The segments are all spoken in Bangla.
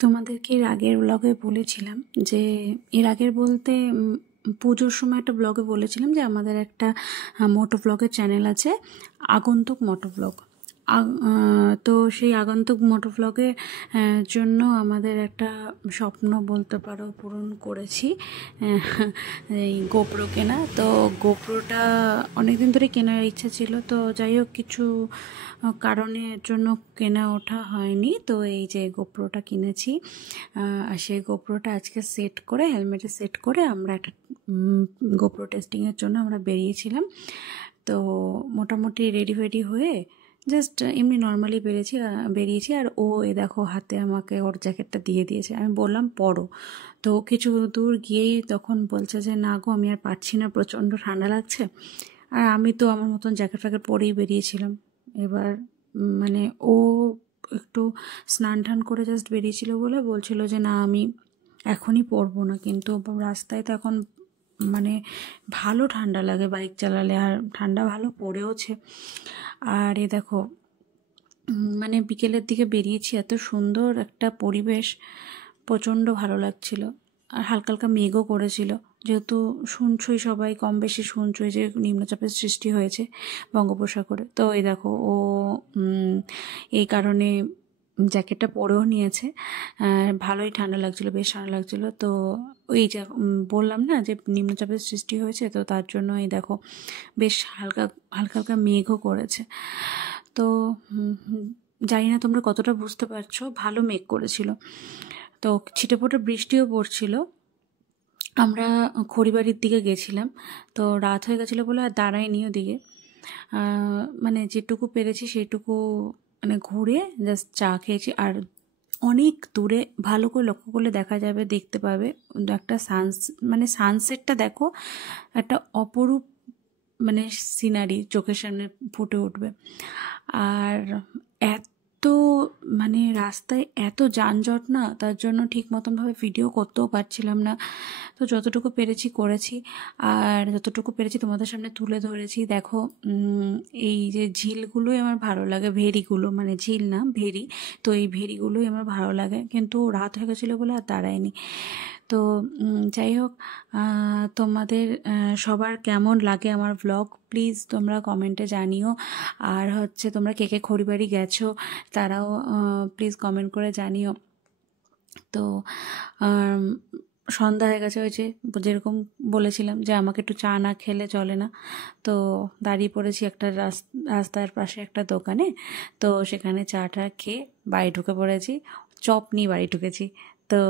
তোমাদেরকে এর আগের ব্লগে বলেছিলাম যে এর আগের বলতে পুজোর সময় একটা ব্লগে বলেছিলাম যে আমাদের একটা মোটো ব্লগের চ্যানেল আছে, আগন্তুক মোটো ব্লগ। তো সেই আগন্তুক মোটো ব্লগের জন্য আমাদের একটা স্বপ্ন বলতে পারো পূরণ করেছি, এই গোপ্রো কেনা। তো গোপ্রোটা অনেকদিন ধরে কেনার ইচ্ছা ছিল, তো যাই হোক কিছু কারণের জন্য কেনা ওঠা হয়নি। তো এই যে গোপ্রোটা কিনেছি, আর সেই গোপ্রোটা আজকে সেট করে হেলমেটে সেট করে আমরা একটা গোপ্রো টেস্টিংয়ের জন্য আমরা বেরিয়েছিলাম। তো মোটামুটি রেডি ফেডি হয়ে জাস্ট এমনি নর্মালি বেরিয়েছি। আর ও দেখো হাতে আমাকে ওর জ্যাকেটটা দিয়ে দিয়েছে, আমি বললাম পরো। তো কিছু দূর গিয়েই তখন বলছে যে না গো আমি আর পারছি না, প্রচণ্ড ঠান্ডা লাগছে। আর আমি তো আমার মতন জ্যাকেট ফ্যাকেট পরেই বেরিয়েছিলাম। এবার মানে ও একটু স্নান টান করে জাস্ট বেরিয়েছিল বলে বলছিল যে না আমি এখনই পরবো না, কিন্তু রাস্তায় তো এখন মানে ভালো ঠান্ডা লাগে বাইক চালালে, আর ঠান্ডা ভালো পড়েওছে। আর এ দেখো মানে বিকেলের দিকে বেরিয়েছি, এত সুন্দর একটা পরিবেশ, প্রচণ্ড ভালো লাগছিল। আর হালকা হালকা মেঘও করেছিল, যেহেতু শুনছই সবাই কম বেশি শুনছই যে নিম্নচাপের সৃষ্টি হয়েছে বঙ্গোপসাগরে। তো এই দেখো ও এই কারণে জ্যাকেটটা পরেও নিয়েছে। ভালোই ঠান্ডা লাগছিলো, বেশ ঠান্ডা লাগছিলো। তো ওই যে বললাম না যে নিম্নচাপের সৃষ্টি হয়েছে, তো তার জন্য এই দেখো বেশ হালকা হালকা মেঘও করেছে। তো জানি না তোমরা কতটা বুঝতে পারছো, ভালো মেঘ করেছিল। তো ছিটেফোঁটা বৃষ্টিও পড়ছিল। আমরা খড়িবাড়ির দিকে গেছিলাম, তো রাত হয়ে গেছিলো বলে আর দাঁড়াইনি ওদিকে। মানে যেটুকু পেরেছি সেইটুকু মানে ঘুরে জাস্ট চা খেয়েছি। আর অনেক দূরে ভালো করে লক্ষ্য করলে দেখা যাবে, দেখতে পাবে একটা সানসেটটা দেখো, একটা অপরূপ মানে সিনারি চোখের সামনে ফুটে উঠবে। আর এত মানে রাস্তায় এত যানজট না, তার জন্য ঠিক মতনভাবে ভিডিও করতেও পারছিলাম না। তো যতটুকু পেরেছি করেছি, আর যতটুকু পেরেছি তোমাদের সামনে তুলে ধরেছি। দেখো এই যে ঝিলগুলোই আমার ভালো লাগে, ভেরিগুলো, মানে ঝিল না ভেরি। তো এই ভেরিগুলোই আমার ভালো লাগে, কিন্তু রাত হয়ে গেছিলো বলে আর দাঁড়ায়নি। তো যাই হোক, তোমাদের সবার কেমন লাগে আমার ব্লগ প্লিজ তোমরা কমেন্টে জানিও। আর হচ্ছে তোমরা কে কে খড়িবাড়ি গেছো তারাও প্লিজ কমেন্ট করে জানিও। তো সন্ধ্যা হয়ে গেছে, হয়েছে যেরকম বলেছিলাম যে আমাকে একটু চা না খেলে চলে না। তো দাঁড়িয়ে পড়েছি একটা রাস্তার পাশে একটা দোকানে। তো সেখানে চাটা খেয়ে বাড়ি ঢুকে পড়েছি, চপ নিয়ে বাড়ি ঢুকেছি। তো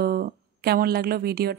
কেমন লাগলো ভিডিওটা?